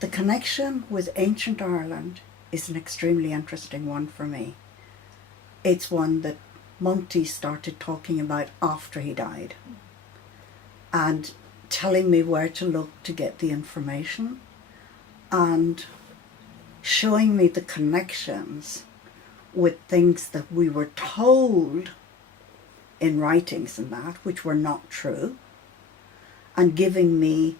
The connection with ancient Ireland is an extremely interesting one for me. It's one that Monty started talking about after he died and telling me where to look to get the information and showing me the connections with things that we were told in writings and that, which were not true, and giving me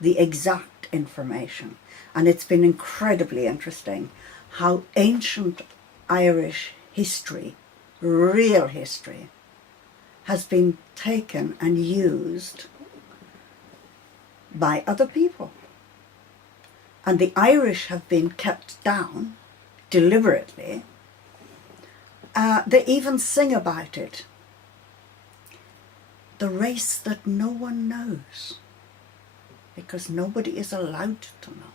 the exact information. And it's been incredibly interesting how ancient Irish history, real history, has been taken and used by other people. And the Irish have been kept down deliberately. They even sing about it. The race that no one knows, because nobody is allowed to know.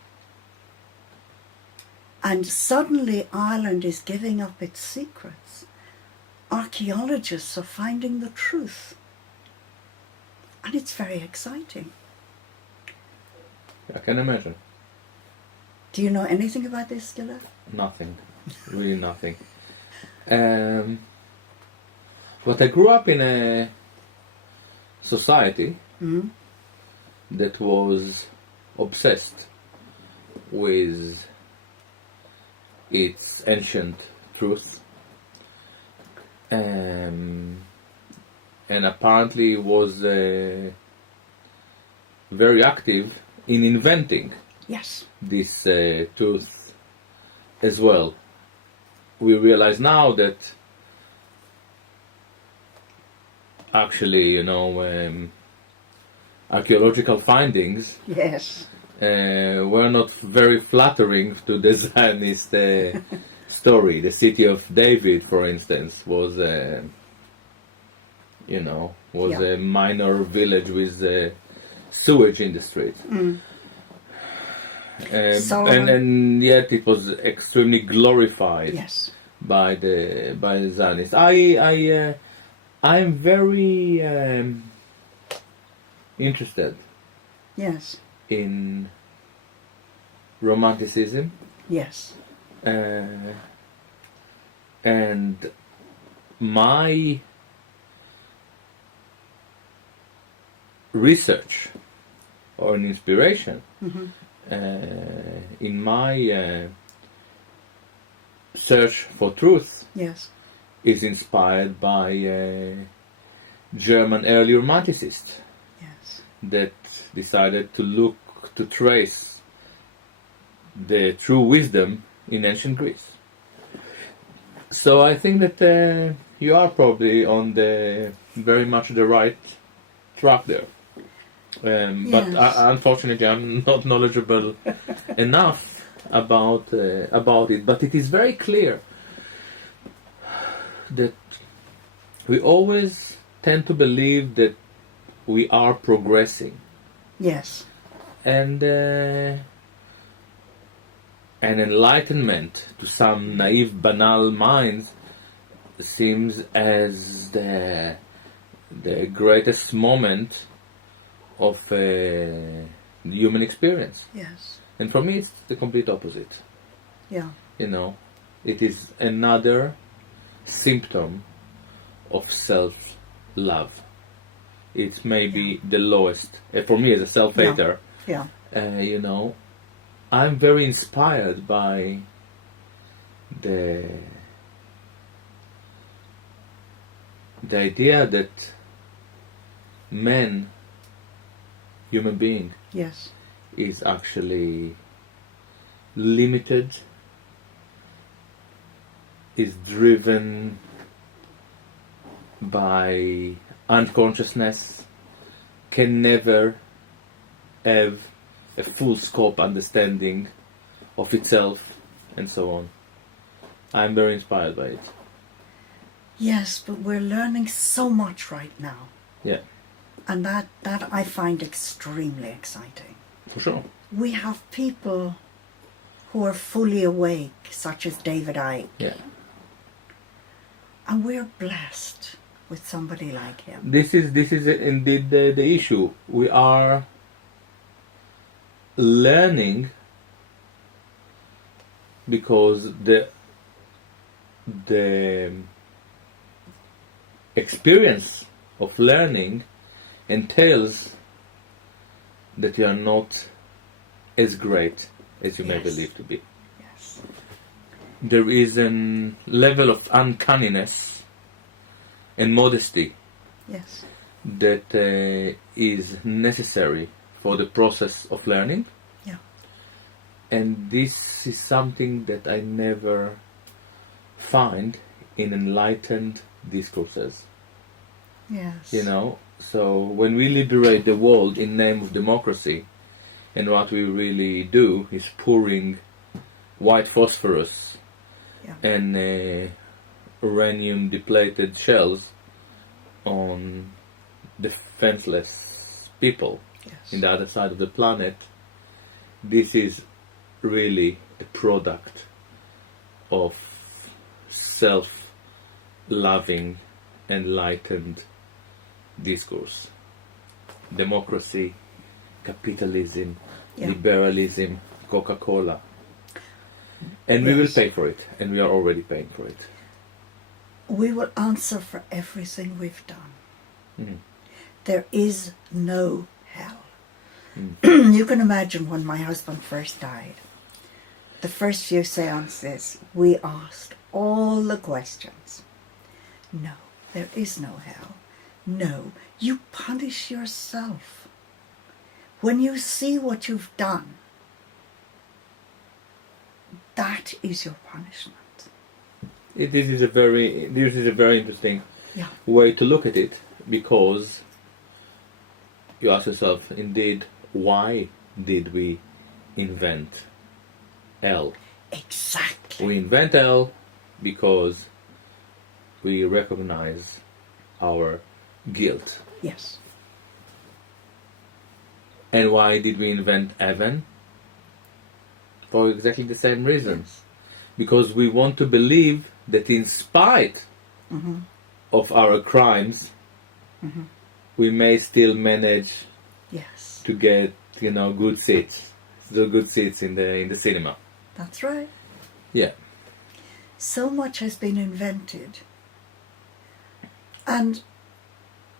And suddenly Ireland is giving up its secrets. Archaeologists are finding the truth. And it's very exciting. I can imagine. Do you know anything about this, Gilad? Nothing. Really nothing. But I grew up in a society that was obsessed with its ancient truth, and apparently was very active in inventing this truth as well. We realize now that actually, archaeological findings were not very flattering to the Zionist story. The city of David, for instance, was a minor village with sewage in the street. And yet it was extremely glorified by the Zionists. I'm very interested in Romanticism. And my research or an inspiration in my search for truth is inspired by German early Romanticists that decided to trace the true wisdom in ancient Greece. So I think that you are probably on very much the right track there. But unfortunately, I'm not knowledgeable enough about it. But it is very clear that we always tend to believe that we are progressing. And an enlightenment to some naive, banal minds seems as the greatest moment of the human experience. And for me, it's the complete opposite. It is another symptom of self-love. It's maybe the lowest. For me, as a self-hater, I'm very inspired by the idea that man, human being, is actually limited, is driven by unconsciousness, can never have a full scope understanding of itself, and so on. I'm very inspired by it. Yes, but we're learning so much right now. And that I find extremely exciting. For sure. We have people who are fully awake, such as David Icke. And we're blessed with somebody like him. This is indeed the issue. We are learning because the experience of learning entails that you are not as great as you may believe to be. Yes. There is a level of uncanniness and modesty Yes. that is necessary for the process of learning. Yeah. And this is something that I never find in enlightened discourses. Yes. You know, so when we liberate the world in name of democracy, and what we really do is pouring white phosphorus and uranium depleted shells on defenseless people in the other side of the planet, this is really a product of self-loving, enlightened discourse. Democracy, capitalism, liberalism, Coca-Cola. And we will pay for it, and we are already paying for it. We will answer for everything we've done. Mm. There is no hell. You can imagine when my husband first died, the first few seances, we asked all the questions. No, there is no hell. No, you punish yourself. When you see what you've done, that is your punishment. This is a very interesting way to look at it, because you ask yourself, indeed, why did we invent L? Exactly. We invent L because we recognize our guilt. Yes. And why did we invent Evan? For exactly the same reason. Yes. Because we want to believe that in spite of our crimes, we may still manage to get, good seats. The good seats in the cinema. That's right. Yeah. So much has been invented. And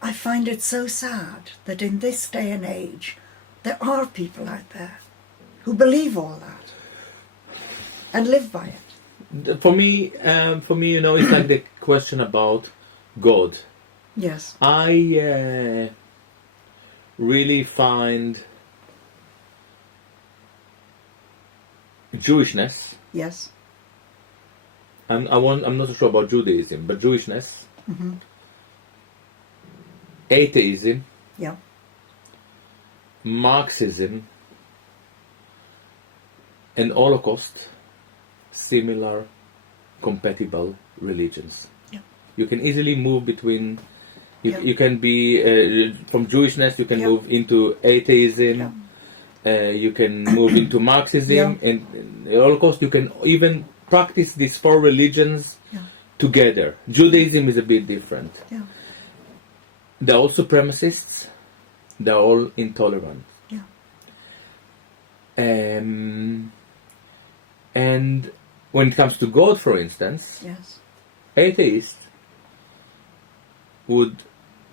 I find it so sad that in this day and age, there are people out there who believe all that and live by it. For me, it's like the question about God. Yes. I really find Jewishness. Yes. I'm not so sure about Judaism, but Jewishness, atheism, Marxism, and Holocaust, similar, compatible religions. Yeah. You can easily move between. You can be from Jewishness. You can move into atheism. You can move into Marxism and the Holocaust. You can even practice these four religions together. Judaism is a bit different. Yeah. They're all supremacists. They're all intolerant. Yeah. And when it comes to God, for instance, atheists would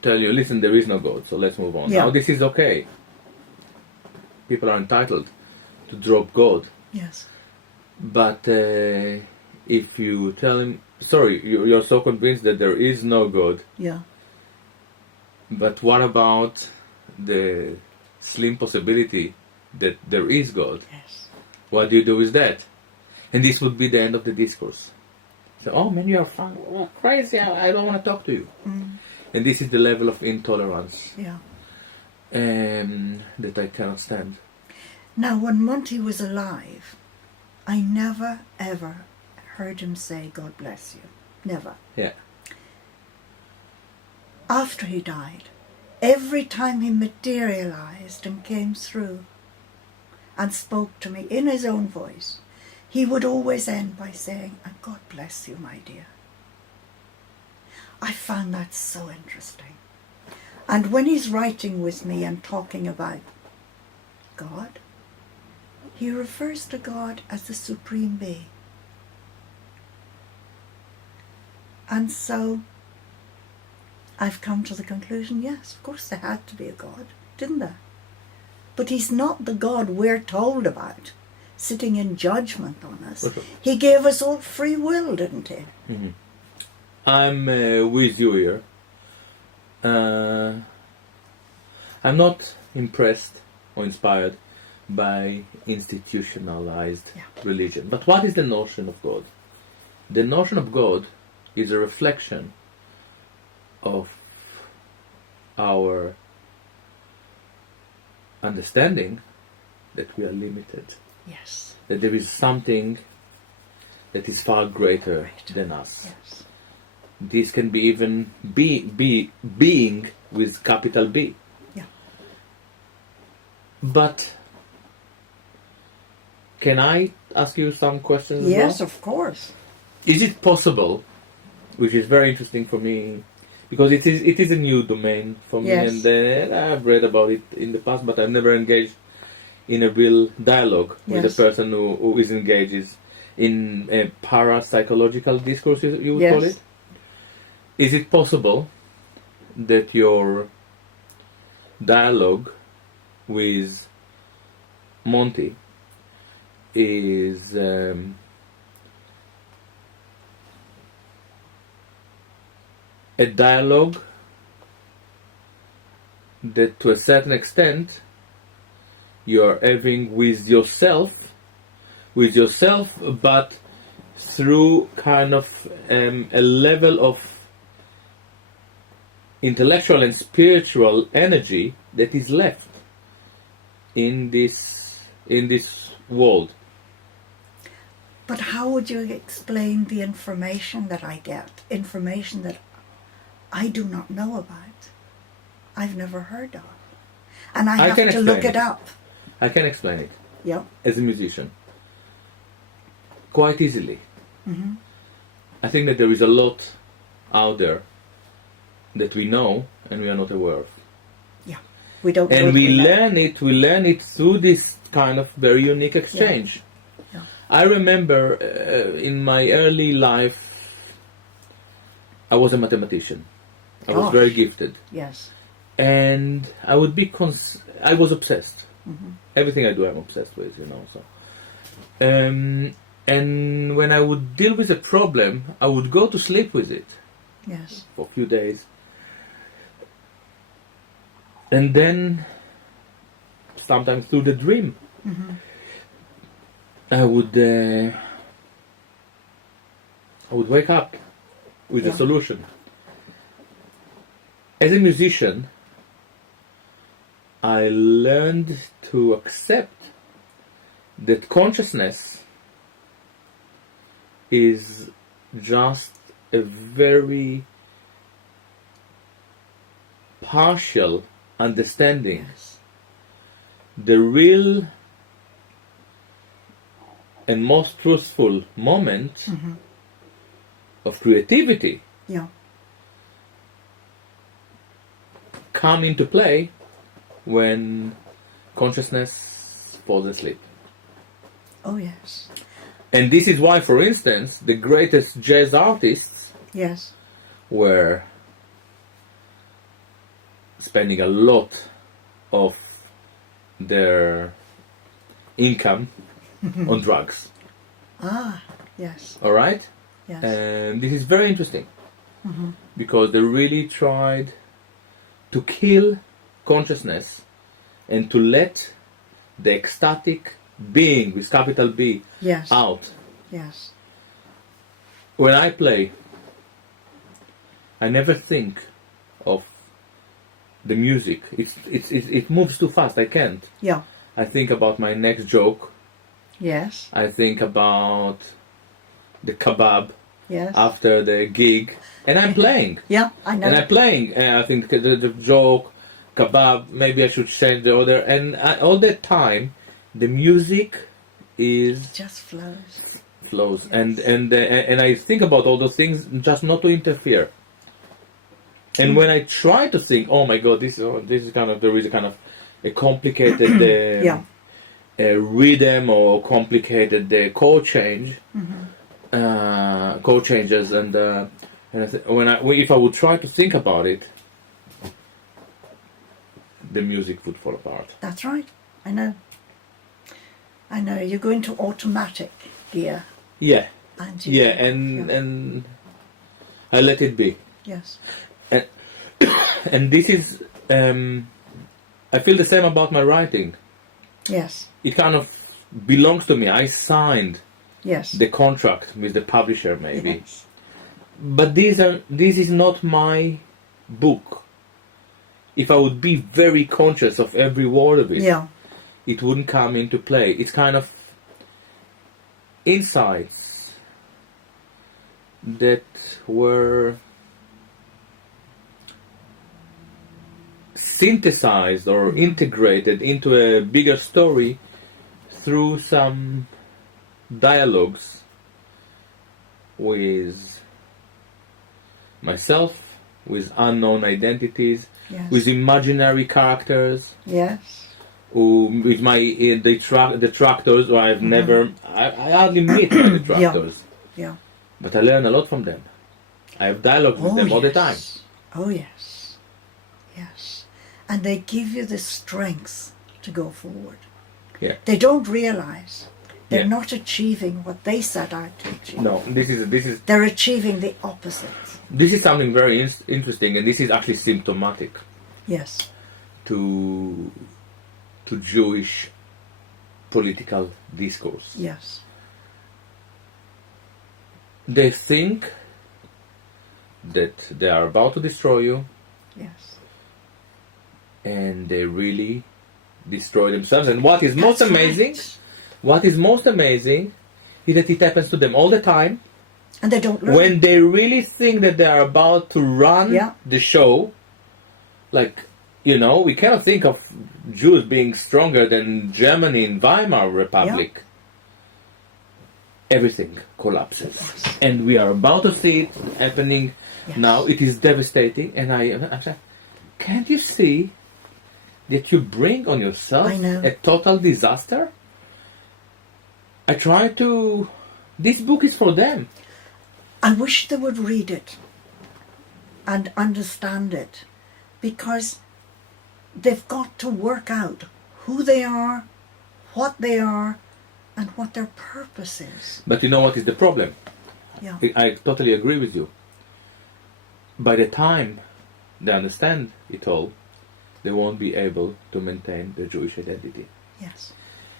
tell you, listen, there is no God, so let's move on. Now this is okay. People are entitled to drop God. Yes. But if you tell him, sorry, you're so convinced that there is no God. Yeah. But what about the slim possibility that there is God? Yes. What do you do with that? And this would be the end of the discourse. So, oh man, you are fun. Oh, crazy, I don't want to talk to you. And this is the level of intolerance that I cannot stand. Now, when Monty was alive, I never, ever heard him say, God bless you. Never. Yeah. After he died, every time he materialized and came through and spoke to me in his own voice, he would always end by saying, and God bless you, my dear. I found that so interesting. And when he's writing with me and talking about God, he refers to God as the supreme being. And so I've come to the conclusion, yes, of course there had to be a God, didn't there? But he's not the God we're told about, sitting in judgment on us. Okay. He gave us all free will, didn't he? Mm-hmm. I'm with you here. I'm not impressed or inspired by institutionalized religion. But what is the notion of God? The notion of God is a reflection of our understanding that we are limited. Yes. That there is something that is far greater than us. Yes. This can be even being with capital B. Yeah. But can I ask you some questions? Yes, as well? of course. Is it possible, which is very interesting for me, because it is a new domain for me, Yes. and I've read about it in the past, but I've never engaged in a real dialogue with Yes. a person who is engaged in a parapsychological discourse, you would call Yes. it. Is it possible that your dialogue with Monty is a dialogue that to a certain extent you are having with yourself, but through kind of a level of intellectual and spiritual energy that is left in this world. But how would you explain the information that I get? Information that I do not know about. I've never heard of. And I have to look it up. I can explain it. Yeah. As a musician. Quite easily. Mm-hmm. I think that there is a lot out there that we know and we are not aware of. Yeah. We don't know. And we learn it through this kind of very unique exchange. Yeah. I remember in my early life I was a mathematician. I was very gifted. Yes. And I would be I was obsessed. Mm-hmm. Everything I do I'm obsessed with, so. And when I would deal with a problem, I would go to sleep with it. Yes. For a few days. And then, sometimes through the dream, Mm-hmm. I would wake up with a solution. As a musician, I learned to accept that consciousness is just a very partial understanding. Yes. The real and most truthful moment Mm-hmm. of creativity Yeah. come into play when consciousness falls asleep. Oh, yes. And this is why, for instance, the greatest jazz artists Yes. were spending a lot of their income on drugs. Ah, yes. All right? Yes. And this is very interesting Mm-hmm. because they really tried to kill consciousness and to let the ecstatic being with capital B Yes. out. Yes. When I play, I never think of the music. It moves too fast. I can't. Yeah. I think about my next joke. Yes. I think about the kebab Yes. after the gig, and I'm playing. Yeah, I know. And I'm playing, and I think the joke, kebab, maybe I should change the order. And all that time, the music is Just flows. flows, Yes. and I think about all those things just not to interfere. And when I try to think, oh my God, this is kind of there is a kind of a complicated Yeah. rhythm or complicated chord change, Mm-hmm. chord changes, and And if I would try to think about it, the music would fall apart. That's right. I know. You go into automatic gear. Yeah. And and I let it be. Yes. And this is, I feel the same about my writing. Yes. It kind of belongs to me. I signed the contract with the publisher, maybe. Yes. But this is not my book. If I would be very conscious of every word of it, it wouldn't come into play. It's kind of insights that were synthesized or integrated into a bigger story through some dialogues with myself, with unknown identities, with imaginary characters, with my detractors, or I've never, I hardly meet my detractors, but I learn a lot from them. I have dialogue with them all the time. Oh yes, yes, and they give you the strength to go forward. Yeah, they don't realize they're not achieving what they set out to achieve. No, this is they're achieving the opposite. This is something very interesting, and this is actually symptomatic. Yes. To Jewish political discourse. Yes. They think that they are about to destroy you. Yes. And they really destroy themselves. And what is most amazing is that it happens to them all the time. And they don't learn. When they really think that they are about to run the show, like, we cannot think of Jews being stronger than Germany in Weimar Republic. Everything collapses. Yes. And we are about to see it happening now. It is devastating. And I'm saying, can't you see that you bring on yourself a total disaster? This book is for them. I wish they would read it and understand it, because they've got to work out who they are, what they are, and what their purpose is. But you know what is the problem? Yeah. I totally agree with you. By the time they understand it all, they won't be able to maintain their Jewish identity. Yes.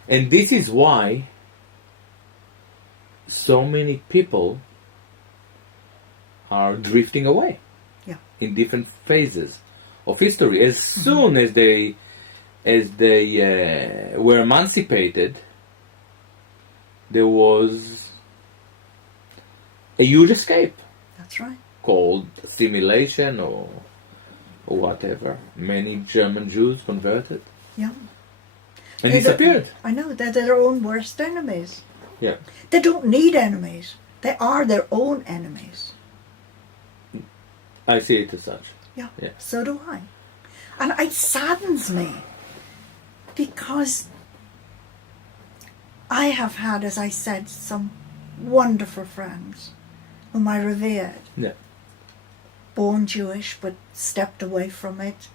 And this is why so many people are drifting away in different phases of history. As soon as they were emancipated, there was a huge escape. That's right. Called assimilation or whatever. Many German Jews converted. Yeah. And disappeared. I know, they're their own worst enemies. Yeah. They don't need enemies. They are their own enemies. I see it as such. Yeah. So do I. And it saddens me, because I have had, as I said, some wonderful friends whom I revered. Yeah. Born Jewish but stepped away from it,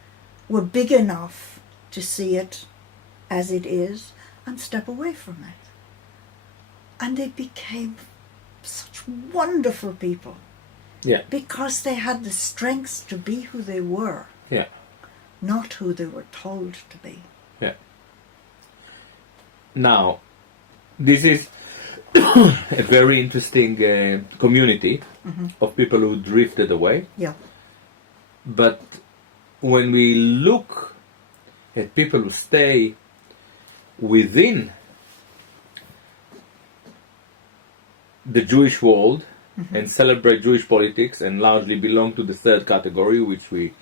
were big enough to see it as it is and step away from it. And they became such wonderful people. Yeah. Because they had the strength to be who they were. Yeah. Not who they were told to be. Yeah. Now, this is a very interesting community of people who drifted away. Yeah. But when we look at people who stay within the Jewish world and celebrate Jewish politics and largely belong to the third category, which we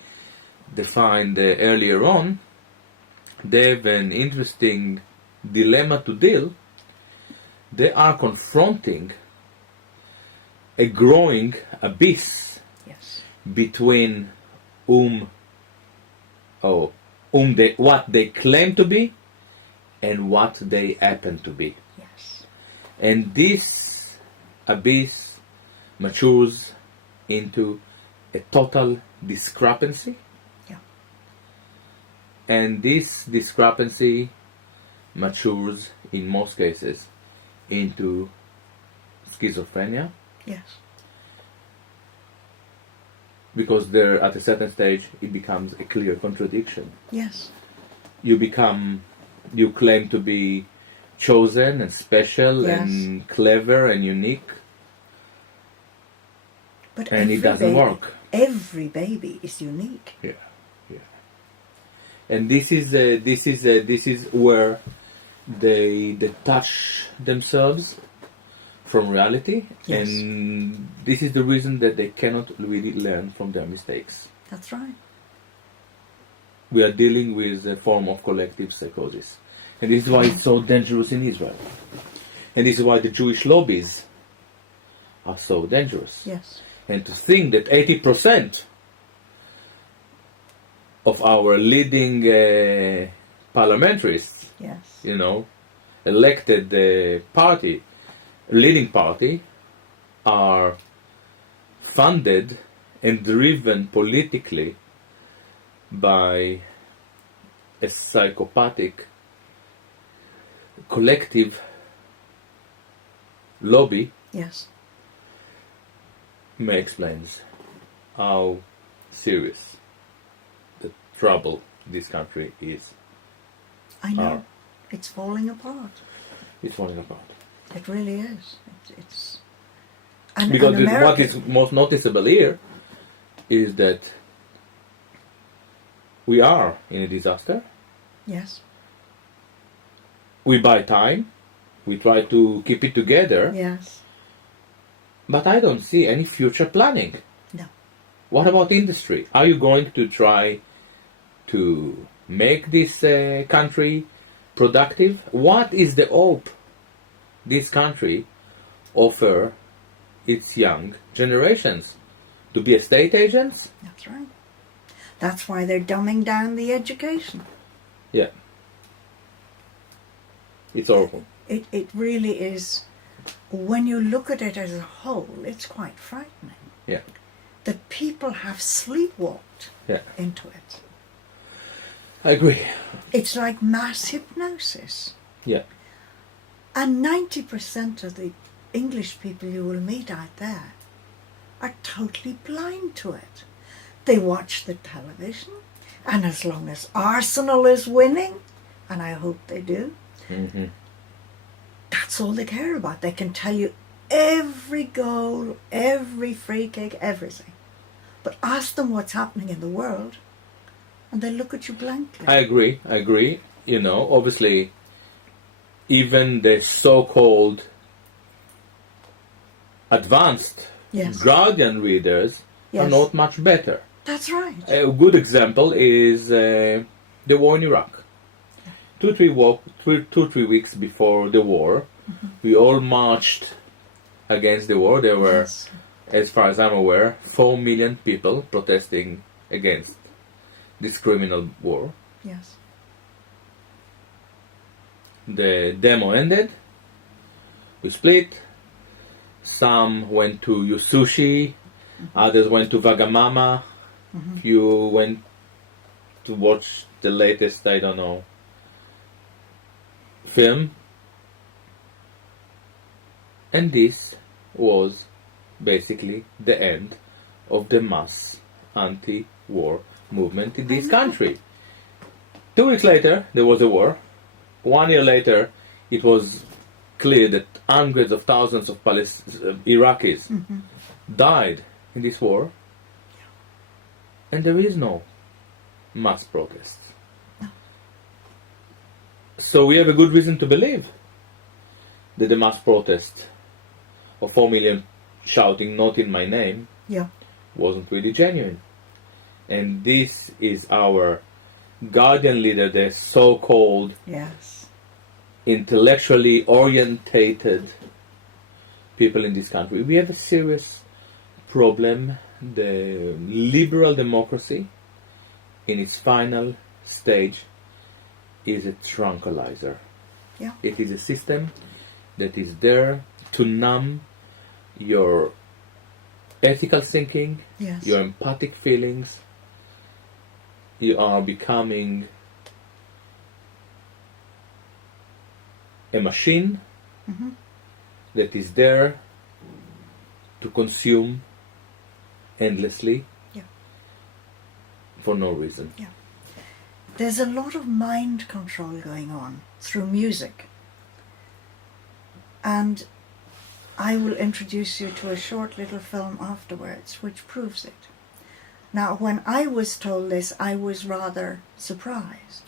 defined earlier on, they have an interesting dilemma to deal. They are confronting a growing abyss between what they claim to be and what they happen to be. Yes. And this abyss matures into a total discrepancy. Yeah. And this discrepancy matures, in most cases, into schizophrenia. Yes. Because there, at a certain stage, it becomes a clear contradiction. Yes. You claim to be chosen and special Yes. and clever and unique, But and it doesn't work. Every baby is unique. Yeah, yeah. And this is where they detach themselves from reality, Yes. and this is the reason that they cannot really learn from their mistakes. That's right. We are dealing with a form of collective psychosis. And this is why it's so dangerous in Israel. And this is why the Jewish lobbies are so dangerous. Yes. And to think that 80% of our leading parliamentarists, Yes. elected leading party, are funded and driven politically by a psychopathic collective lobby, Yes. may explains how serious the trouble this country is. I know. It's falling apart. It's falling apart. It really is. It's Because and what is most noticeable here is that we are in a disaster. Yes. We buy time. We try to keep it together. Yes. But I don't see any future planning. No. What about industry? Are you going to try to make this country productive? What is the hope this country offer its young generations? To be estate agents? That's right. That's why they're dumbing down the education. Yeah. It's awful. It really is. When you look at it as a whole, it's quite frightening. Yeah. That people have sleepwalked Yeah. into it. I agree. It's like mass hypnosis. Yeah. And 90% of the English people you will meet out there are totally blind to it. They watch the television, and as long as Arsenal is winning, and I hope they do, Mm-hmm. that's all they care about. They can tell you every goal, every free kick, everything. But ask them what's happening in the world, and they look at you blankly. I agree. Obviously, even the so-called advanced Yes. Guardian readers are Yes. not much better. That's right. A good example is the war in Iraq. 2-3 weeks before the war, we all marched against the war. There were, Yes. as far as I'm aware, 4 million people protesting against this criminal war. Yes. The demo ended. We split. Some went to Yusushi, others went to Vagamama. Few went to watch the latest, I don't know, film. And this was basically the end of the mass anti-war movement in this country. 2 weeks later, there was a war. 1 year later, it was clear that hundreds of thousands of Iraqis died in this war. And there is no mass protest. So we have a good reason to believe that the mass protest of 4 million shouting "not in my name" Yeah. wasn't really genuine. And this is our guardian leader, the so-called Yes. intellectually orientated people in this country. We have a serious problem. The liberal democracy in its final stage is a tranquilizer. Yeah. It is a system that is there to numb your ethical thinking, Yes. your empathic feelings. You are becoming a machine Mm-hmm. that is there to consume endlessly for no reason. Yeah. There's a lot of mind control going on through music. And I will introduce you to a short little film afterwards which proves it. Now, when I was told this, I was rather surprised.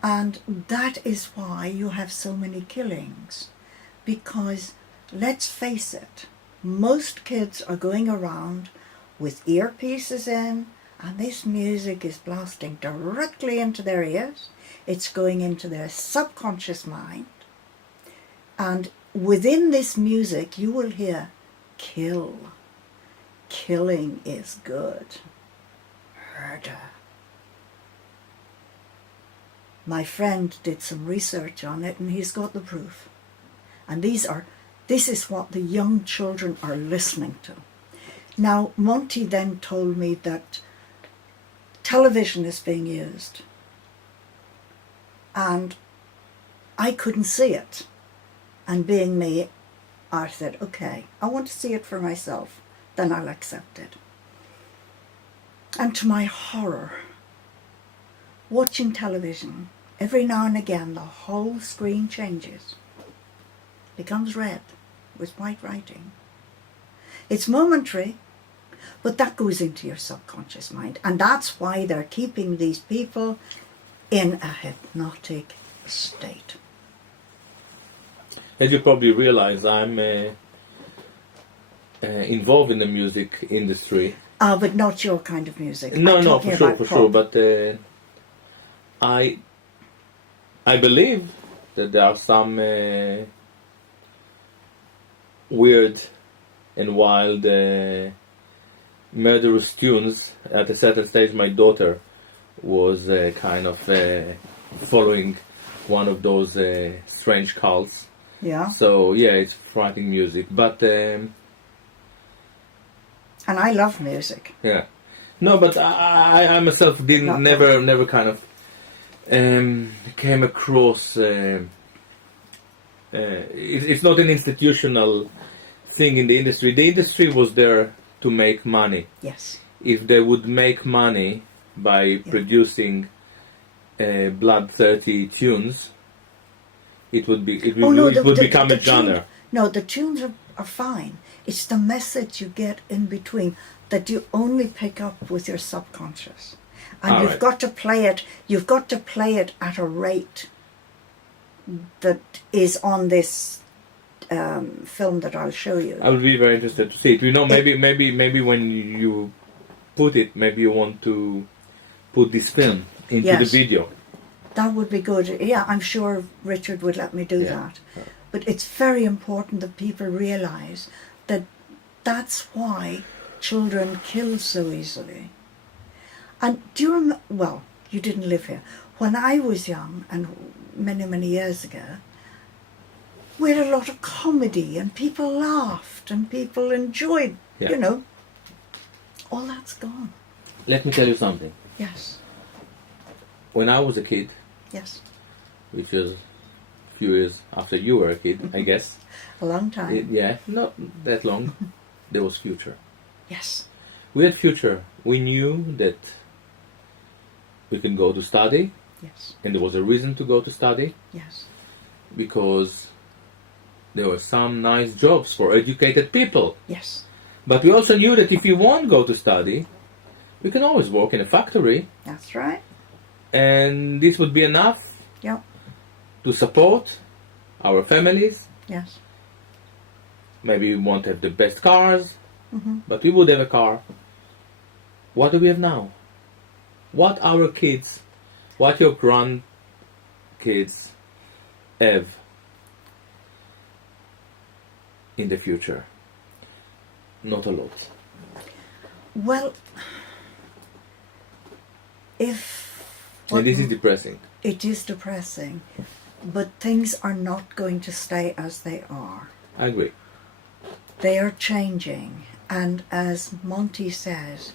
And that is why you have so many killings. Because, let's face it, most kids are going around with earpieces in, and this music is blasting directly into their ears. It's going into their subconscious mind. And within this music, you will hear kill. Killing is good. Murder. My friend did some research on it, and he's got the proof. And this is what the young children are listening to. Now, Monty then told me that television is being used. And I couldn't see it. And being me, I said, okay, I want to see it for myself. Then I'll accept it. And to my horror, watching television, every now and again the whole screen changes, becomes red with white writing. It's momentary, but that goes into your subconscious mind. And that's why they're keeping these people in a hypnotic state. As you probably realize, I'm involved in the music industry. But not your kind of music. No, for sure. But I believe that there are some weird and wild murderous tunes. At a certain stage, my daughter was kind of following one of those strange cults. Yeah. So yeah, it's frightening music, but and I love music. Yeah, no, but I myself didn't never kind of came across. It's not an institutional thing in the industry. The industry was there to make money. Yes. If they would make money by producing bloodthirsty tunes, it would become a genre. No, the tunes are fine. It's the message you get in between that you only pick up with your subconscious. And you've got to play it at a rate that is on this film that I'll show you. I would be very interested to see it. You know, maybe when you put it, maybe you want to put this film into the video. That would be good. Yeah, I'm sure Richard would let me do that. But it's very important that people realise that that's why children kill so easily. And do you remember, well, you didn't live here. When I was young, and many, many years ago, we had a lot of comedy, and people laughed, and people enjoyed, you know. All that's gone. Let me tell you something. Yes. When I was a kid, yes, which was a few years after you were a kid, I guess. A long time. Not that long. There was future. Yes. We had future. We knew that we can go to study. Yes. And there was a reason to go to study. Yes. Because there were some nice jobs for educated people. Yes. But we also knew that if you won't go to study, you can always work in a factory. That's right. And this would be enough to support our families. Yes. Maybe we won't have the best cars, but we would have a car. What do we have now? What our kids, what your grandkids have in the future? Not a lot. Well, and this is depressing. It is depressing, but things are not going to stay as they are. I agree. They are changing, And as Monty says,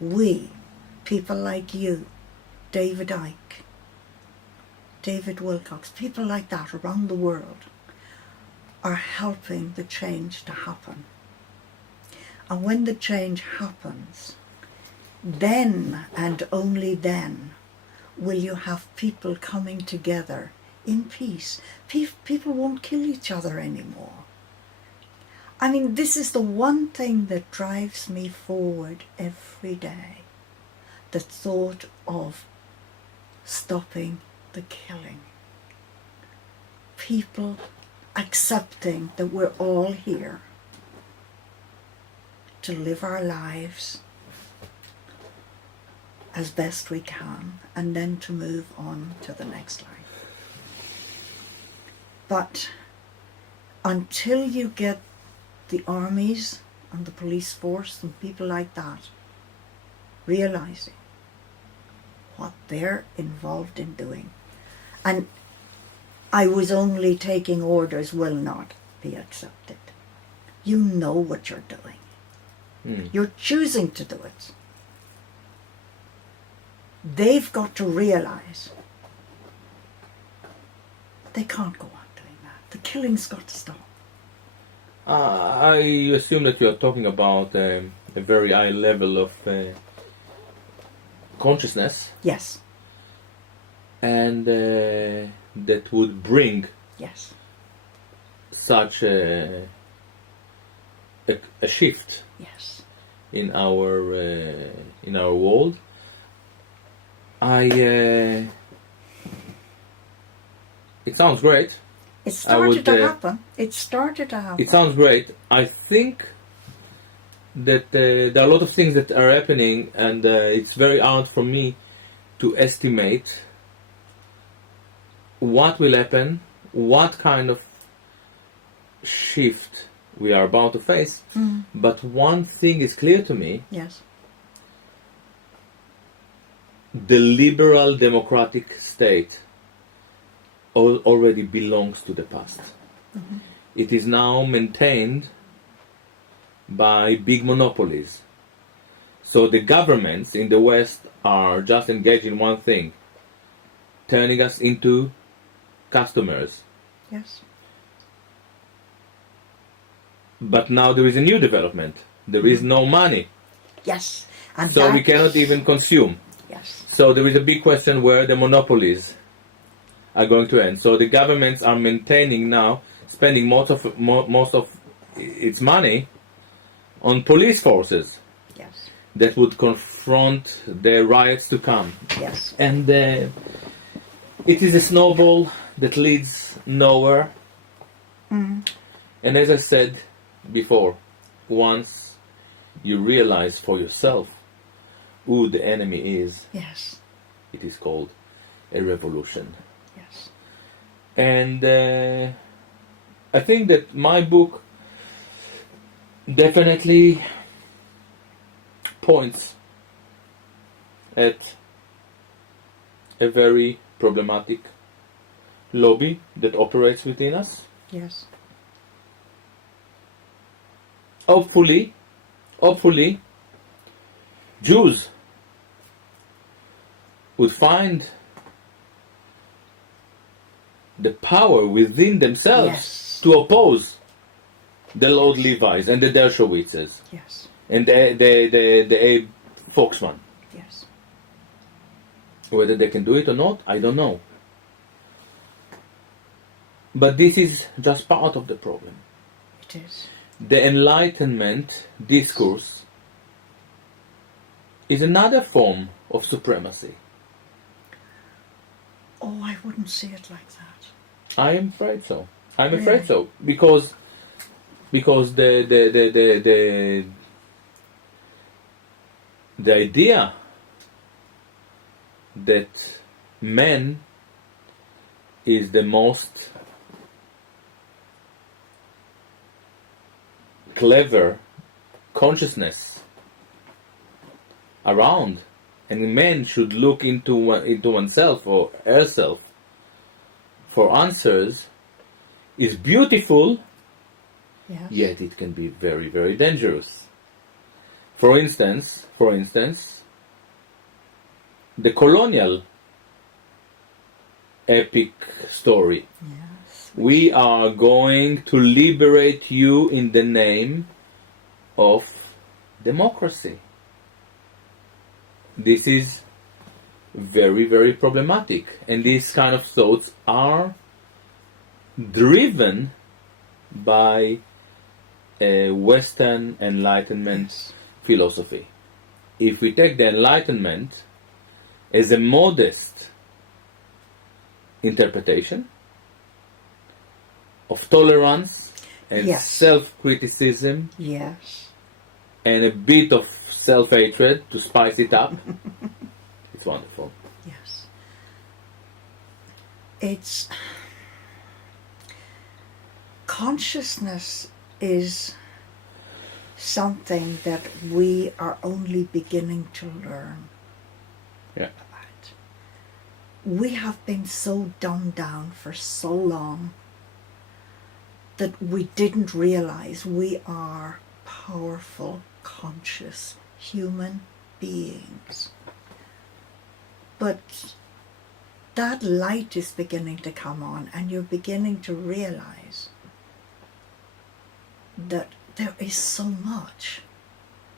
we, people like you, David Icke, David Wilcox, people like that around the world, are helping the change to happen. And when the change happens, then and only then will you have people coming together in peace. People won't kill each other anymore. I mean, this is the one thing that drives me forward every day. The thought of stopping the killing. People accepting that we're all here to live our lives as best we can, and then to move on to the next life. But until you get the armies and the police force and people like that realizing what they're involved in doing, and I was only taking orders will not be accepted. You know what you're doing. You're choosing to do it. They've got to realize they can't go on doing that. The killing's got to stop. I assume that you are talking about a very high level of consciousness. Yes. And that would bring yes. such a shift yes. in our world. It sounds great. It started to happen. It started to happen. It sounds great. I think that there are a lot of things that are happening, and it's very hard for me to estimate what will happen, what kind of shift we are about to face. But one thing is clear to me. Yes. The liberal democratic state already belongs to the past. It is now maintained by big monopolies. So the governments in the West are just engaged in one thing, turning us into customers. Yes. But now there is a new development. There is no money. Yes. And so we cannot even consume. Yes. So there is a big question where the monopolies are going to end. So the governments are maintaining now, spending most of its money on police forces. Yes. That would confront the riots to come. Yes. And it is a snowball that leads nowhere. And as I said before, once you realize for yourself who the enemy is, yes, it is called a revolution. Yes. And I think that my book definitely points at a very problematic lobby that operates within us. Yes. Hopefully, Jews would find the power within themselves yes. to oppose the Lord Levi's and the Dershowitzes yes. and the Abe Foxman. Yes. Whether they can do it or not, I don't know. But this is just part of the problem. It is. The Enlightenment discourse is another form of supremacy. Oh, I wouldn't see it like that. I am afraid so. I'm Really? afraid so because the idea that man is the most clever consciousness around, and man should look into oneself or herself for answers, is beautiful, Yes. yet it can be very, very dangerous. For instance, the colonial epic story. Yes. We are going to liberate you in the name of democracy. This is very, very problematic. And these kind of thoughts are driven by a Western Enlightenment philosophy. If we take the Enlightenment as a modest interpretation of tolerance and self-criticism, and a bit of self-hatred to spice it up, it's wonderful. Yes. It's... Consciousness is something that we are only beginning to learn about. We have been so dumbed down for so long that we didn't realize we are powerful, conscious human beings. But that light is beginning to come on, and you're beginning to realize that there is so much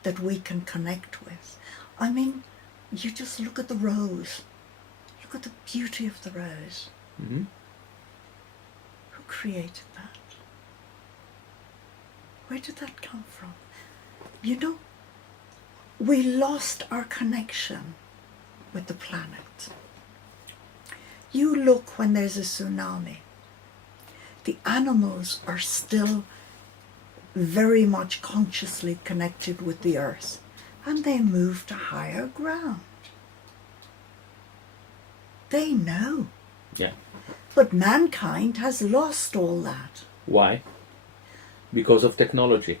that we can connect with. I mean, you just look at the rose. Look at the beauty of the rose. Mm-hmm. Who created that? Where did that come from? You know, we lost our connection with the planet. You look when there's a tsunami. The animals are still very much consciously connected with the earth, and they move to higher ground. They know. Yeah. But mankind has lost all that. Why? Because of technology.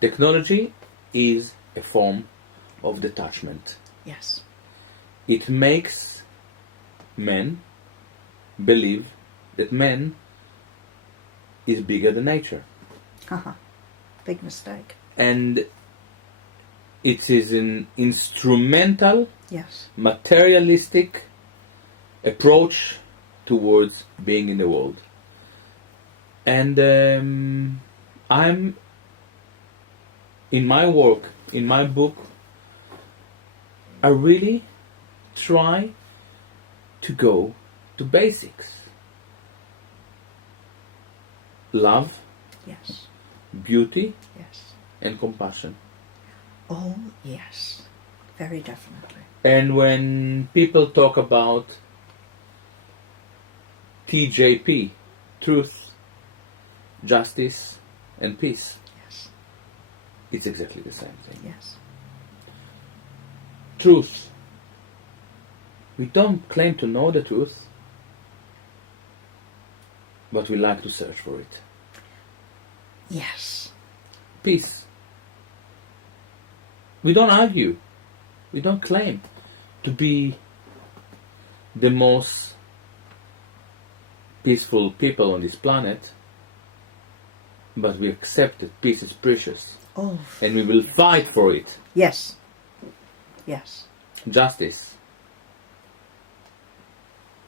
Technology is a form of detachment. Yes. It makes men believe that man is bigger than nature. Big mistake. And it is an instrumental, materialistic approach towards being in the world. And I'm, in my work, in my book, I really try to go to basics. Love, beauty, and compassion. Oh, yes. Very definitely. And when people talk about TJP, truth, justice, and peace, it's exactly the same thing. Truth. We don't claim to know the truth, but we like to search for it. Peace. We don't argue. We don't claim to be the most peaceful people on this planet, but we accept that peace is precious. And we will fight for it. Justice.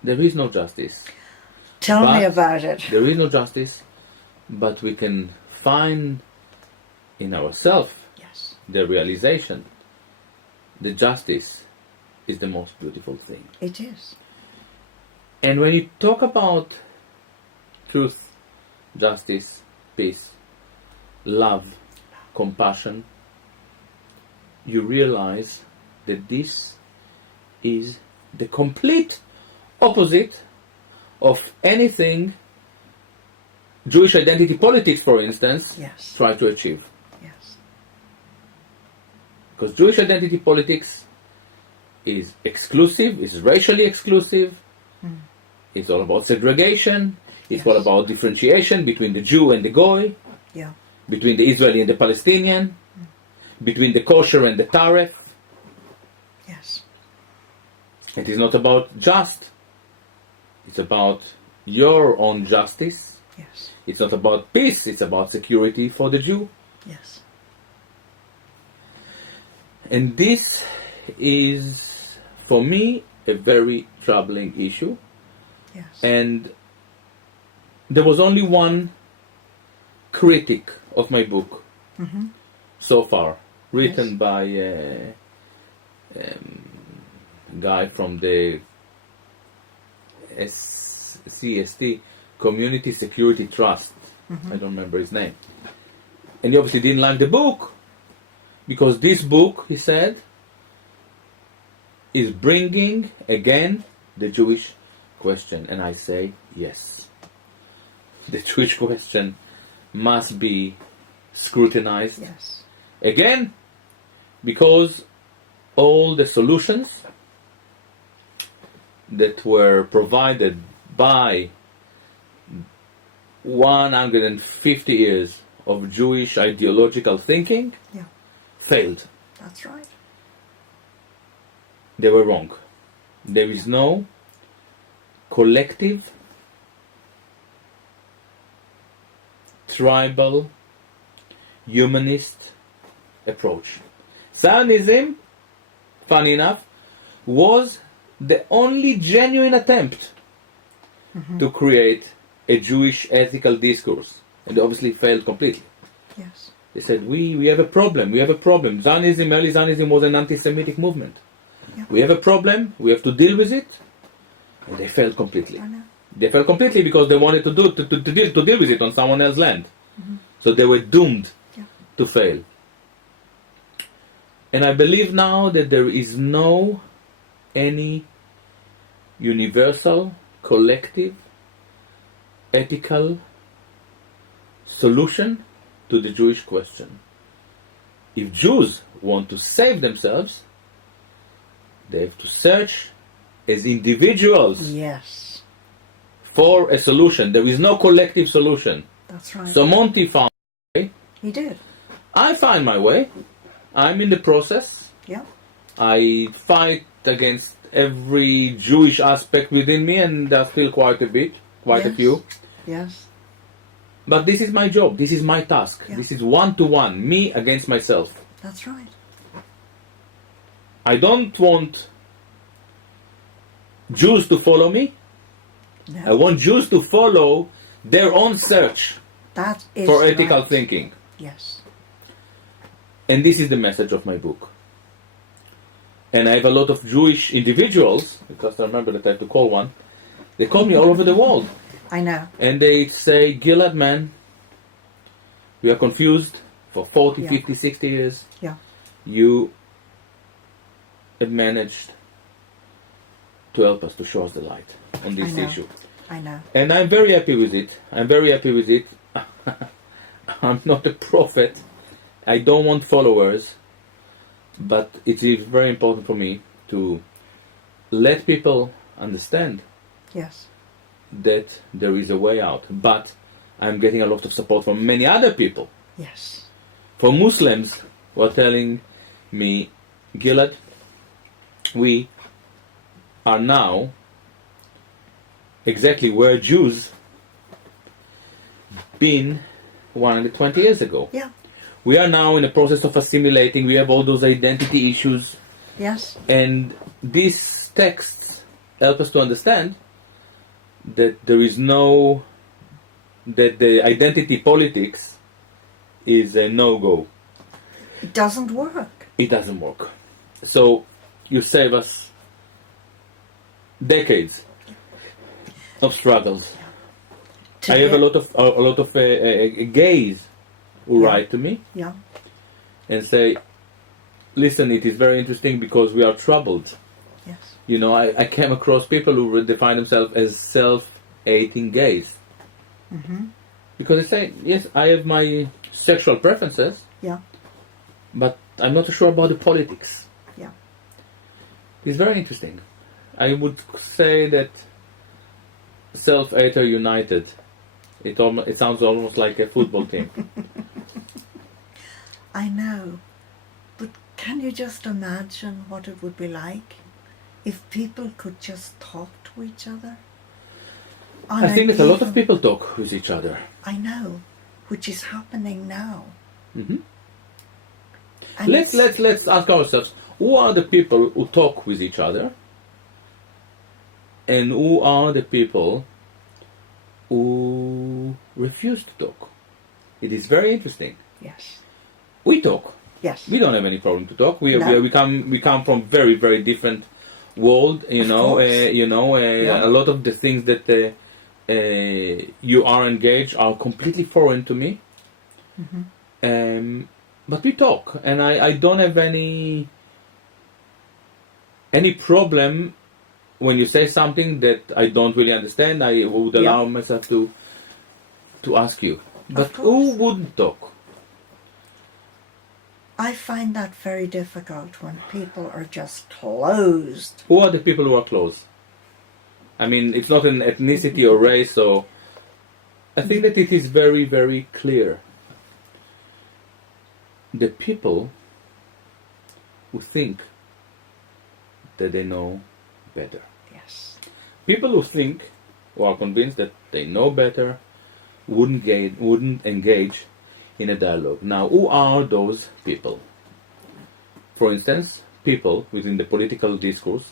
There is no justice. Tell me about it. There is no justice, but we can find in ourselves the realization that justice is the most beautiful thing. It is. And when you talk about truth, justice, peace, love, compassion, you realize that this is the complete opposite of anything Jewish identity politics, for instance, try to achieve. Because Jewish identity politics is exclusive, is racially exclusive, it's all about segregation, it's all about differentiation between the Jew and the Goy, between the Israeli and the Palestinian, between the kosher and the taref. It is not about just. It's about your own justice. It's not about peace, it's about security for the Jew. And this is, for me, a very troubling issue. Yes. And there was only one critic of my book so far, written by a guy from the CST, Community Security Trust. I don't remember his name. And he obviously didn't like the book, because this book, he said, is bringing again the Jewish question. And I say, yes. The Jewish question must be scrutinized. Yes. Again, because all the solutions that were provided by 150 years of Jewish ideological thinking failed. That's right. They were wrong. There is no collective, tribal, humanist approach. Zionism, funny enough, was the only genuine attempt to create a Jewish ethical discourse, and they obviously failed completely. Yes. They said, we have a problem, Zionism, early Zionism was an anti-Semitic movement. Yeah. We have a problem, we have to deal with it, and they failed completely. I know. They failed completely because they wanted to deal with it on someone else's land. So they were doomed to fail. And I believe now that there is no any universal, collective, ethical solution to the Jewish question. If Jews want to save themselves, they have to search as individuals Yes. for a solution. There is no collective solution. That's right. So Monty found a way. He did. I find my way. I'm in the process. Yeah. I fight against every Jewish aspect within me, and there's still quite a few. Yes. But this is my job. This is my task. Yeah. This is one-to-one, me against myself. That's right. I don't want Jews to follow me. No. I want Jews to follow their own search That is for ethical right. thinking. Yes. And this is the message of my book. And I have a lot of Jewish individuals, because I remember that I have to call one, they call me all over the world. I know. And they say, Gilad, man, we are confused for 40, 50, 60 years. Yeah. You have managed to help us, to show us the light on this issue. I know. And I'm very happy with it. I'm not a prophet. I don't want followers. But it is very important for me to let people understand Yes. that there is a way out. But I'm getting a lot of support from many other people. Yes. For Muslims who are telling me, Gilad, we are now exactly where Jews been 120 years ago. Yeah. We are now in a process of assimilating. We have all those identity issues. Yes. And these texts help us to understand that there is no, that the identity politics is a no-go. It doesn't work. It doesn't work. So you save us decades of struggles. I have a lot of gays who write to me and say, listen, it is very interesting because we are troubled. Yes. You know, I came across people who define themselves as self-hating gays. Because they say, yes, I have my sexual preferences, but I'm not sure about the politics. Yeah. It's very interesting. I would say that Self-Hater United, it sounds almost like a football team. I know. But can you just imagine what it would be like if people could just talk to each other? I think that a lot of people talk with each other. I know, which is happening now. And Let's ask ourselves, who are the people who talk with each other, and who are the people who refuse to talk? It is very interesting. Yes. We talk. Yes. We don't have any problem to talk. No. We come from very, very different world. Of course. Yeah. A lot of the things that you are engaged are completely foreign to me. Mm-hmm. But we talk, and I don't have any problem when you say something that I don't really understand. I would allow myself to ask you. But who wouldn't talk? I find that very difficult when people are just closed. Who are the people who are closed? I mean, it's not an ethnicity or race, so I think that it is very, very clear. The people who think that they know better. Yes. People who think, who are convinced that they know better, wouldn't engage in a dialogue. Now, who are those people? For instance, people within the political discourse,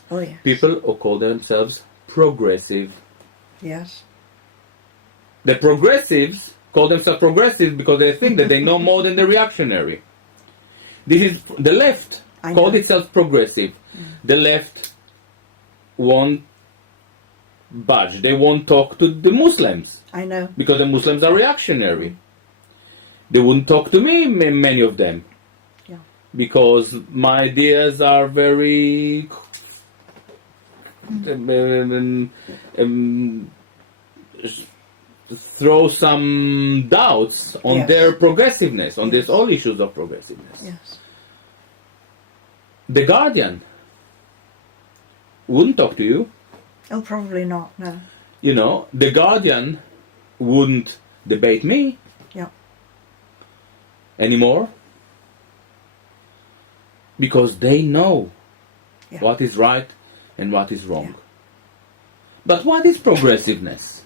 people who call themselves progressive. Yes. The progressives call themselves progressive because they think that they know more than the reactionary. This is the left called itself progressive. The left won't budge. They won't talk to the Muslims. I know. Because the Muslims are reactionary. They wouldn't talk to me, many of them. Yeah. Because my ideas are very throw some doubts on their progressiveness, on these all issues of progressiveness. Yes. The Guardian wouldn't talk to you. Oh, probably not, no. You know, the Guardian wouldn't debate me anymore because they know what is right and what is wrong. Yeah. But what is progressiveness?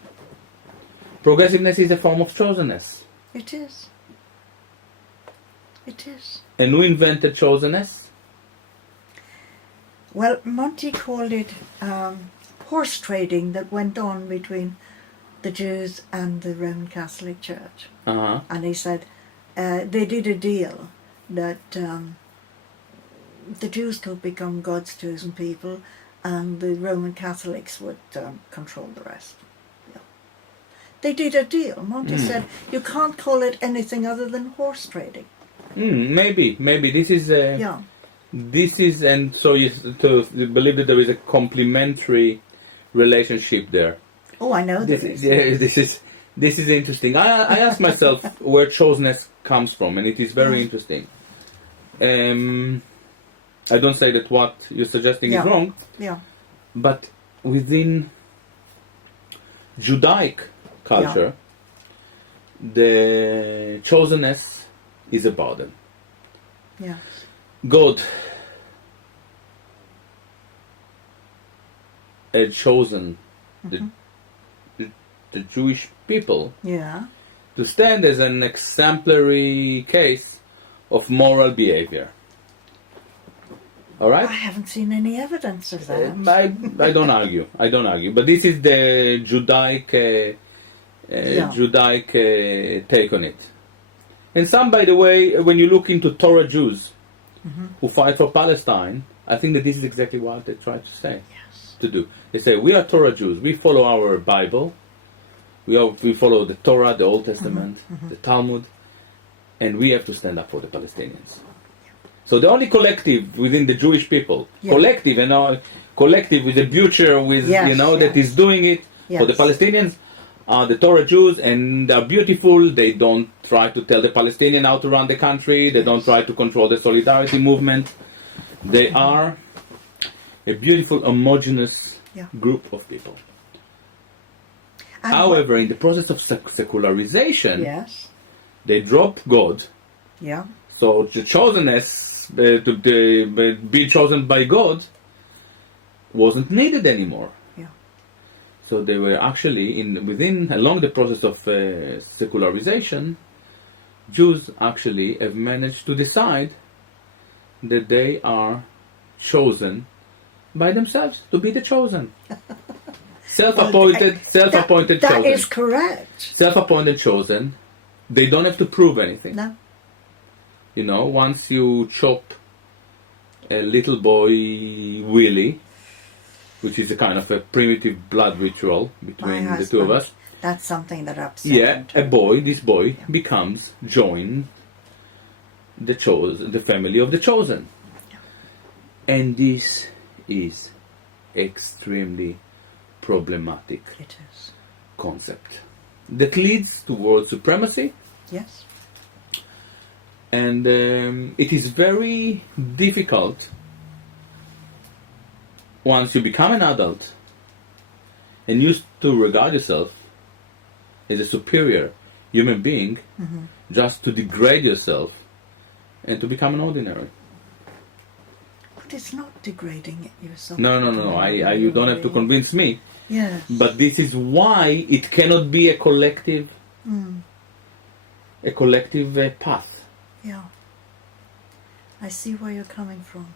Progressiveness is a form of chosenness. It is. It is. And who invented chosenness? Well, Monty called it horse trading that went on between the Jews and the Roman Catholic Church. Uh-huh. And he said they did a deal that the Jews could become God's chosen people and the Roman Catholics would control the rest. Yeah. They did a deal. Monty said, you can't call it anything other than horse trading. Maybe this is this is, and so you to believe that there is a complementary relationship there. Oh, I know this is. Yeah, this is interesting. I ask myself where chosenness comes from, and it is very interesting. I don't say that what you're suggesting is wrong. Yeah. But within Judaic culture, the chosenness is a burden. Yeah. God had chosen the Jewish people to stand as an exemplary case of moral behavior. All right? I haven't seen any evidence of that. I don't argue. But this is the Judaic take on it. And some, by the way, when you look into Torah Jews who fight for Palestine, I think that this is exactly what they try to say. To do. They say, we are Torah Jews. We follow our Bible. We follow the Torah, the Old Testament, the Talmud, and we have to stand up for the Palestinians. So the only collective within the Jewish people, collective with the butcher, that is doing it for the Palestinians, are the Torah Jews, and they're beautiful. They don't try to tell the Palestinian how to run the country. They don't try to control the solidarity movement. They are a beautiful, homogeneous group of people. And however, in the process of secularization, they drop God. Yeah. So the chosenness, to be chosen by God, wasn't needed anymore. Yeah. So they were actually along the process of secularization, Jews actually have managed to decide that they are chosen by themselves to be the chosen. Self-appointed chosen. That is correct. Self-appointed chosen. They don't have to prove anything. No. You know, once you chop a little boy Willie, which is a kind of a primitive blood ritual between the two of us. That's something that upset him too. This boy becomes join the family of the chosen. Yeah. And this is extremely problematic It is. concept that leads towards supremacy. Yes. And it is very difficult once you become an adult and used to regard yourself as a superior human being, just to degrade yourself and to become an ordinary. But it's not degrading yourself. No. You don't have to convince me. Yes. But this is why it cannot be a collective path. Yeah. I see where you're coming from.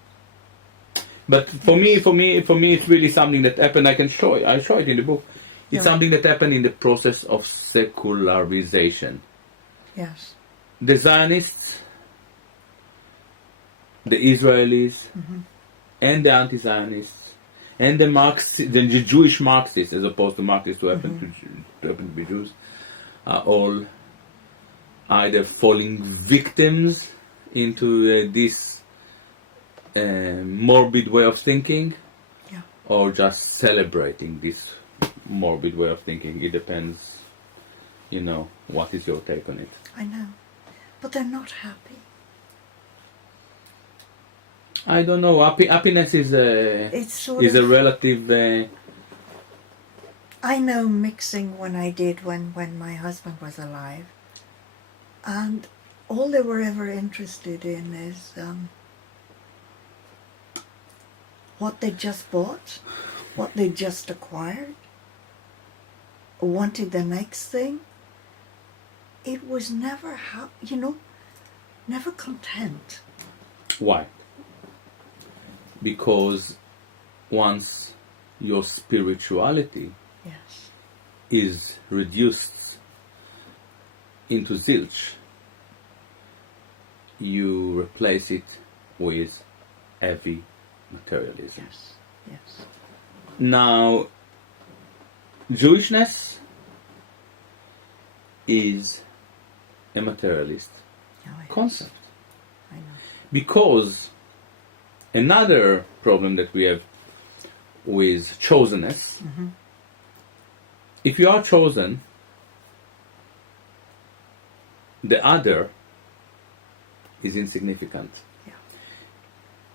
But for me, it's really something that happened. I show it in the book. It's something that happened in the process of secularization. Yes. The Zionists, the Israelis, and the anti-Zionists, and the Jewish Marxists, as opposed to Marxists who happen to be Jews, are all either falling victims into this morbid way of thinking, or just celebrating this morbid way of thinking. It depends, what is your take on it. I know. But they're not happy. I don't know. Happiness is a relative. I know mixing when I did when my husband was alive, and all they were ever interested in is what they just bought, what they just acquired, wanted the next thing. It was never never content. Why? Because once your spirituality is reduced into zilch, you replace it with heavy materialism. Yes. Now, Jewishness is a materialist concept. I know. Because another problem that we have with chosenness, if you are chosen, the other is insignificant. Yeah.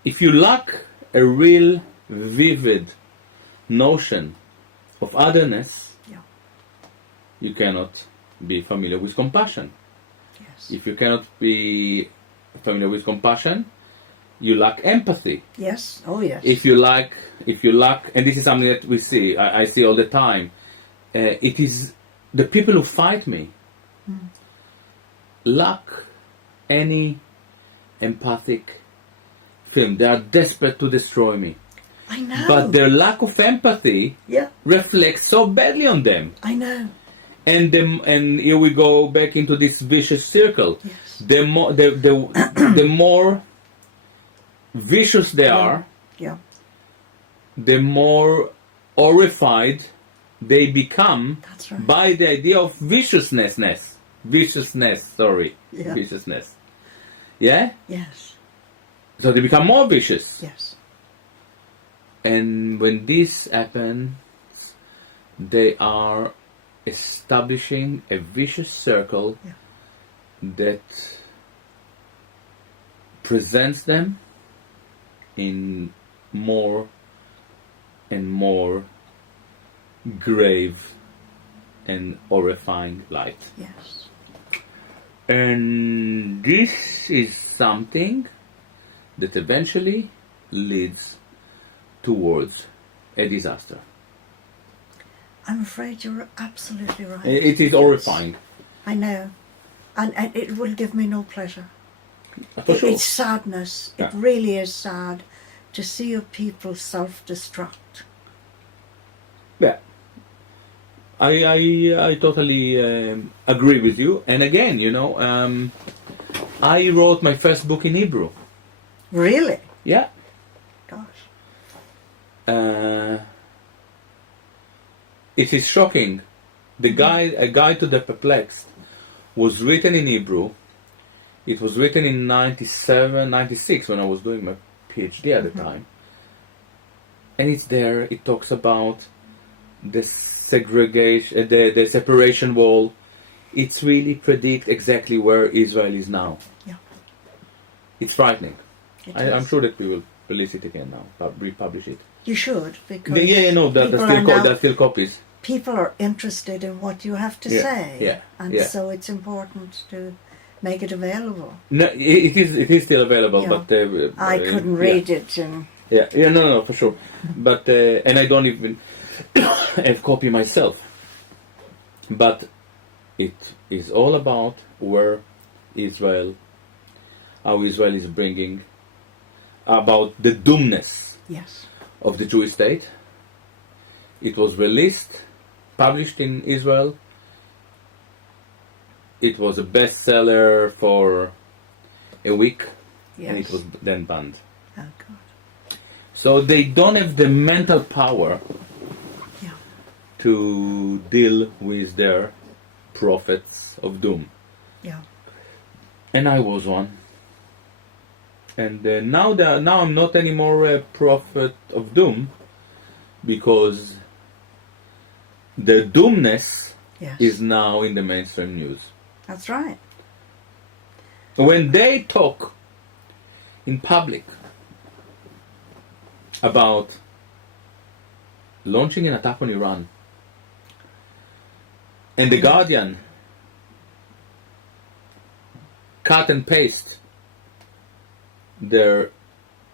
If you lack a real vivid notion of otherness, you cannot be familiar with compassion. Yes. If you cannot be familiar with compassion, you lack empathy. Yes. Oh, yes. If you lack, and this is something that we see, I see all the time. It is the people who fight me lack any empathic feeling. They are desperate to destroy me. I know. But their lack of empathy reflects so badly on them. I know. And here we go back into this vicious circle. Yes. The more vicious they are, the more horrified they become by the idea of viciousness. Yeah? Yes. So they become more vicious. Yes. And when this happens, they are establishing a vicious circle that presents them in more and more grave and horrifying light. Yes. And this is something that eventually leads towards a disaster. I'm afraid you're absolutely right. It is horrifying. I know. And it will give me no pleasure. For sure. It's sadness. Yeah. It really is sad to see a people self-destruct. Yeah. I totally agree with you. And again, I wrote my first book in Hebrew. Really? Yeah. Gosh. It is shocking. A Guide to the Perplexed was written in Hebrew. It was written in 97, 96 when I was doing my PhD at the time. And it's there. It talks about the segregation, the separation wall. It's really predict exactly where Israel is now. Yeah. It's frightening. I'm is. sure that we will release it again now, republish it. You should, because there's still copies. People are interested in what you have to say, and so it's important to make it available. No, it is still available, but I couldn't read it. No, for sure. But and I don't even have copy myself. But it is all about how Israel is bringing about the doomness of the Jewish state. It was released, published in Israel. It was a bestseller for a week, and it was then banned. Oh, God. So they don't have the mental power to deal with their prophets of doom. Yeah. And I was one. And now I'm not anymore a prophet of doom, because the doomness is now in the mainstream news. That's right. When they talk in public about launching an attack on Iran, and the Guardian cut and paste their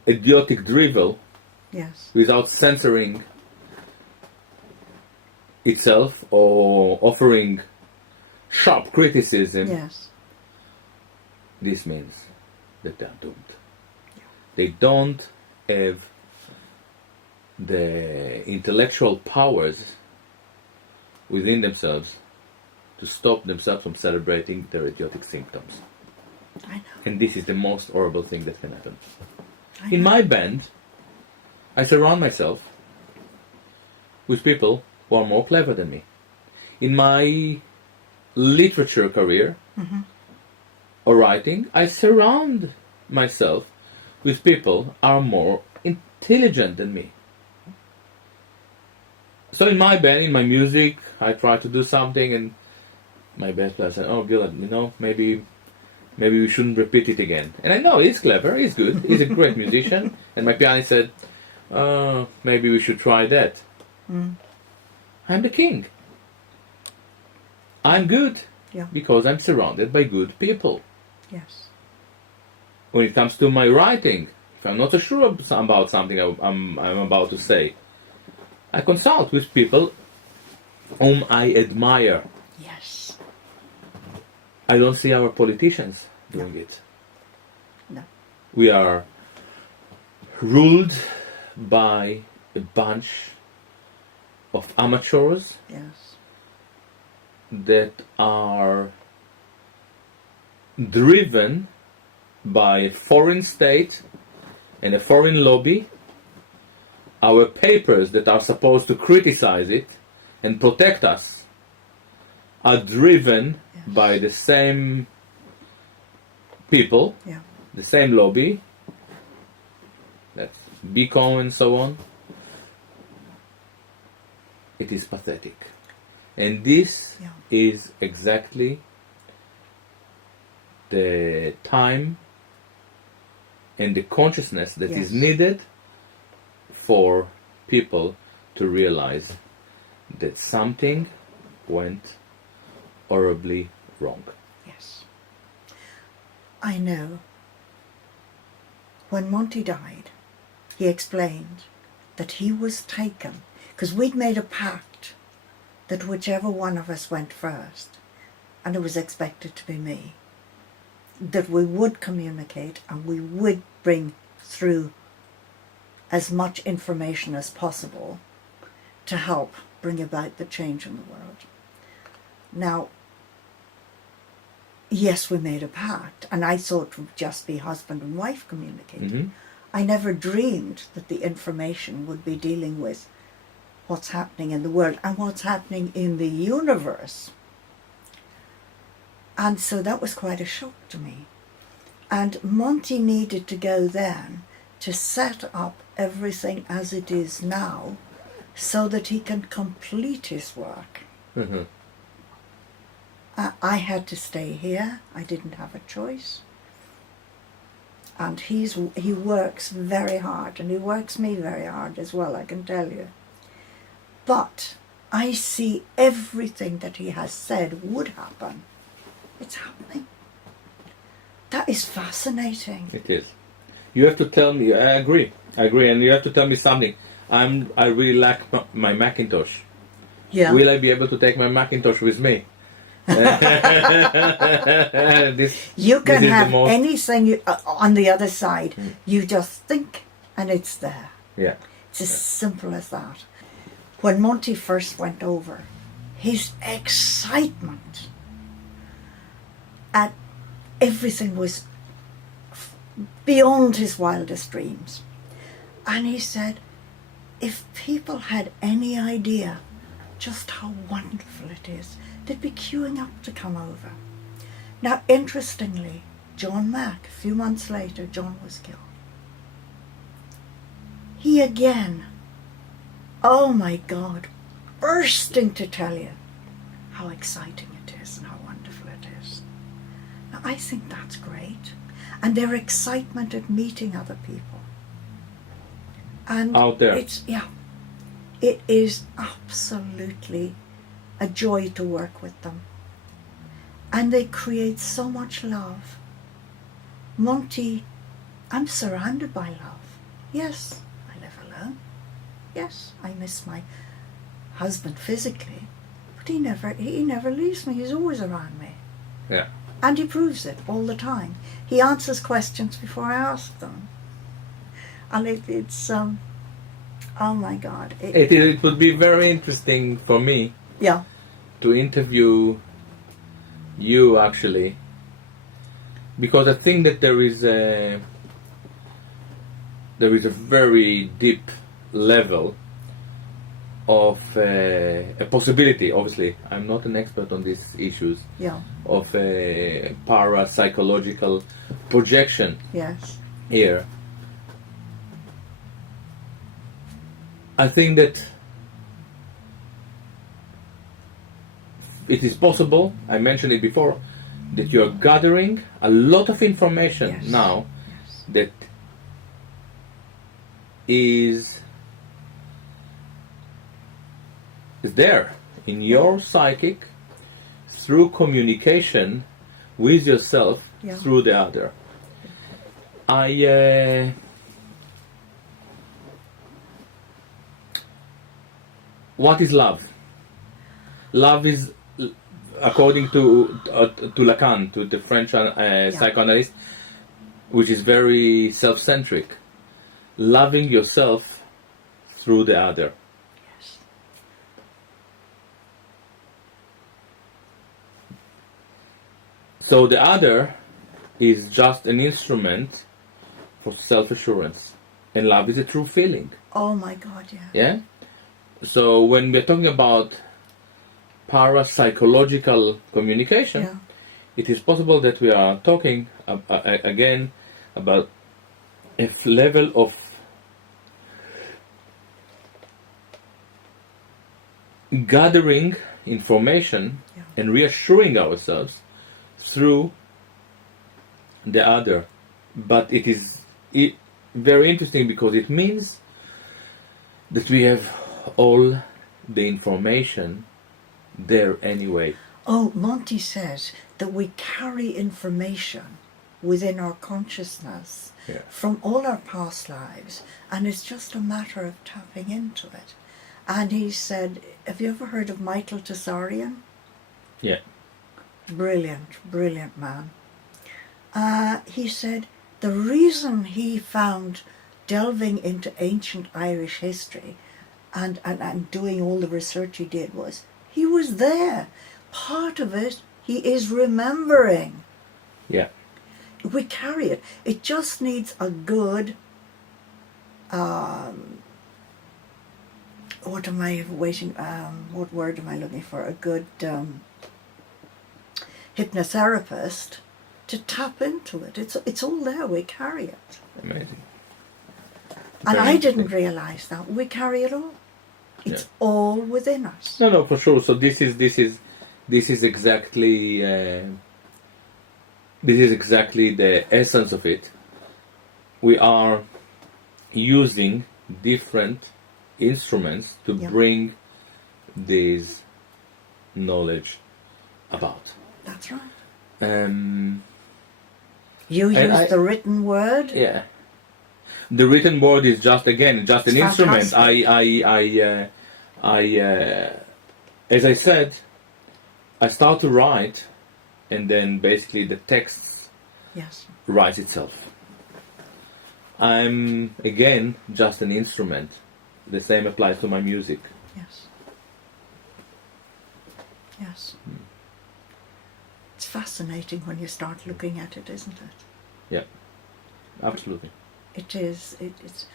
idiotic drivel without censoring itself or offering sharp criticism, this means that they are doomed. They don't have the intellectual powers within themselves to stop themselves from celebrating their idiotic symptoms. I know. And this is the most horrible thing that can happen. In my band, I surround myself with people who are more clever than me. In my literature career or writing, I surround myself with people who are more intelligent than me. So in my band, in my music, I try to do something, and my bass player said, "Oh, Gilad, maybe we shouldn't repeat it again." And I know he's clever, he's good, he's a great musician. And my pianist said, "Maybe we should try that." I'm the king. I'm good because I'm surrounded by good people. Yes. When it comes to my writing, if I'm not so sure about something I'm about to say, I consult with people whom I admire. Yes. I don't see our politicians doing it. No. We are ruled by a bunch of amateurs that are driven by a foreign state and a foreign lobby. Our papers that are supposed to criticize it and protect us are driven by the same people, the same lobby, that's Beacon and so on. It is pathetic. And this is exactly the time and the consciousness that is needed for people to realize that something went horribly wrong. Yes. I know. When Monty died, he explained that he was taken, because we'd made a pact that whichever one of us went first, and it was expected to be me, that we would communicate and we would bring through as much information as possible to help bring about the change in the world. Now, yes, we made a pact, and I thought it would just be husband and wife communicating. Mm-hmm. I never dreamed that the information would be dealing with what's happening in the world and what's happening in the universe. And so that was quite a shock to me. And Monty needed to go then to set up everything as it is now so that he can complete his work. Mm-hmm. I had to stay here. I didn't have a choice. And he works very hard, and he works me very hard as well, I can tell you. But I see everything that he has said would happen. It's happening. That is fascinating. It is. You have to tell me. I agree, and you have to tell me something. I really lack my Macintosh. Yeah. Will I be able to take my Macintosh with me? You can have anything on the other side. You just think and it's there. Yeah. It's as simple as that. When Monty first went over, his excitement at everything was beyond his wildest dreams. And he said, if people had any idea just how wonderful it is, they'd be queuing up to come over. Now, interestingly, John Mack, a few months later, John was killed. He again, oh my God, bursting to tell you how exciting it is and how wonderful it is. Now, I think that's great. And their excitement at meeting other people. And out there. It is absolutely a joy to work with them. And they create so much love. Monty, I'm surrounded by love. Yes, I live alone. Yes, I miss my husband physically. But he never leaves me. He's always around me. Yeah. And he proves it all the time. He answers questions before I ask them. And it's oh my God. It would be very interesting for me to interview you, actually, because I think that there is a very deep level of a possibility. Obviously, I'm not an expert on these issues. Yeah. Of a parapsychological projection. Yes. Here. I think that it is possible, I mentioned it before, that you are gathering a lot of information now that is there in your psychic through communication with yourself through the other. What is love? Love is, according to Lacan, to the French psychoanalyst, which is very self-centric, loving yourself through the other. Yes. So the other is just an instrument for self-assurance, and love is a true feeling. Oh my God, yeah. Yeah? So when we're talking about parapsychological communication, it is possible that we are talking again about a level of gathering information and reassuring ourselves through the other. But it is very interesting because it means that we have all the information there anyway. Oh, Monty says that we carry information within our consciousness from all our past lives, and it's just a matter of tapping into it. And he said, have you ever heard of Michael Tsarian? Yeah. Brilliant, brilliant man. he said the reason he found delving into ancient Irish history and doing all the research he did was he was there. Part of it he is remembering. Yeah. We carry it. It just needs a good what word am I looking for? A good hypnotherapist to tap into it. It's all there. We carry it. Amazing. And Very I didn't interesting. realise that. We carry it all. It's Yeah. all within us. No, for sure. So this is exactly the essence of it. We are using different instruments to Yeah. bring this knowledge about. That's right. And You use I- the written word. Yeah. The written word is just an It's instrument. fantastic. As I said, I start to write, and then basically the text Yes. writes itself. I'm again just an instrument. The same applies to my music. Yes. Yes. It's fascinating when you start looking at it, isn't it? Yeah, absolutely. It is. It's.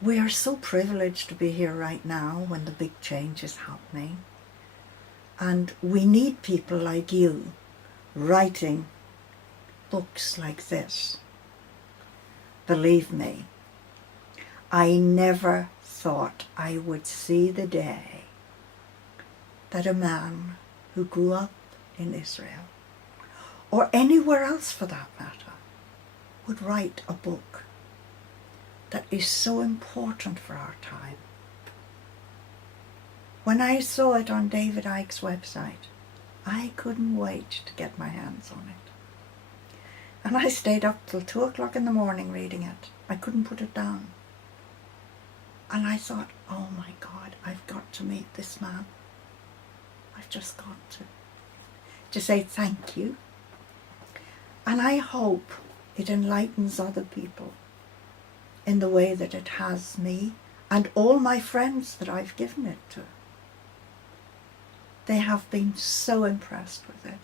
We are so privileged to be here right now when the big change is happening. And we need people like you writing books like this. Believe me, I never thought I would see the day that a man who grew up in Israel, or anywhere else for that matter, would write a book that is so important for our time. When I saw it on David Icke's website, I couldn't wait to get my hands on it. And I stayed up till 2 o'clock in the morning reading it. I couldn't put it down. And I thought, oh my God, I've got to meet this man. I've just got to say thank you. And I hope it enlightens other people in the way that it has me and all my friends that I've given it to. They have been so impressed with it.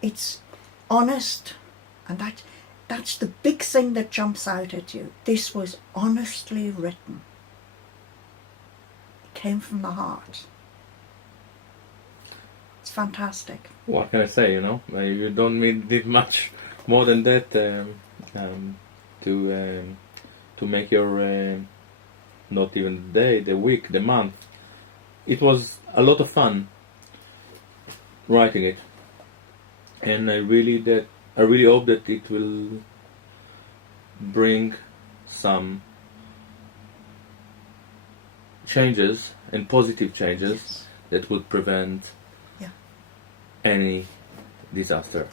It's honest, and that's the big thing that jumps out at you. This was honestly written. It came from the heart. It's fantastic. What can I say? You don't need much more than that to make your not even the day, the week, the month. It was a lot of fun writing it, and I really hope that it will bring some changes and positive changes Yes. that would prevent Yeah. any disaster.